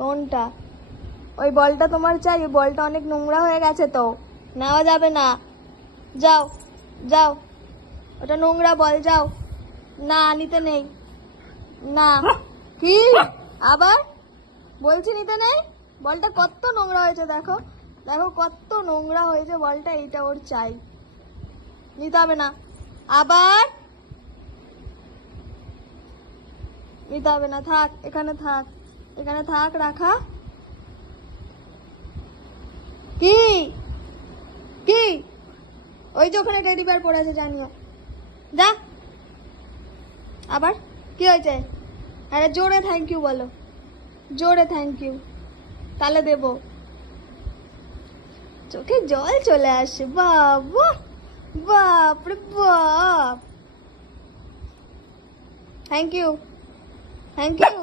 কোনটা? ওই বলটা তোমার চাই? ওই বলটা অনেক নোংরা হয়ে গেছে তো, নেওয়া যাবে না। যাও যাও, ওটা নোংরা বল, যাও। না, নিতে নেই। না। কি? আবার বলছি নিতে নেই। বলটা কত নোংরা হয়েছে দেখো, দেখো কত নোংরা হয়েছে বলটা। এইটা ওর চাই, নিতে হবে না। আবার নিতে হবে না, থাক এখানে, থাক এখানে, থাক রাখা। কি? কি? ওই যে ওখানে টেডি বিয়ার পড়ে আছে, জানিও। যা। আবার কি হয়েছে? আরে জোরে থ্যাংক ইউ বলো, জোরে থ্যাংক ইউ, তাহলে দেবো। চোখে জল চলে আসে, বাবা বাপ রে বাপ। Thank you, thank you.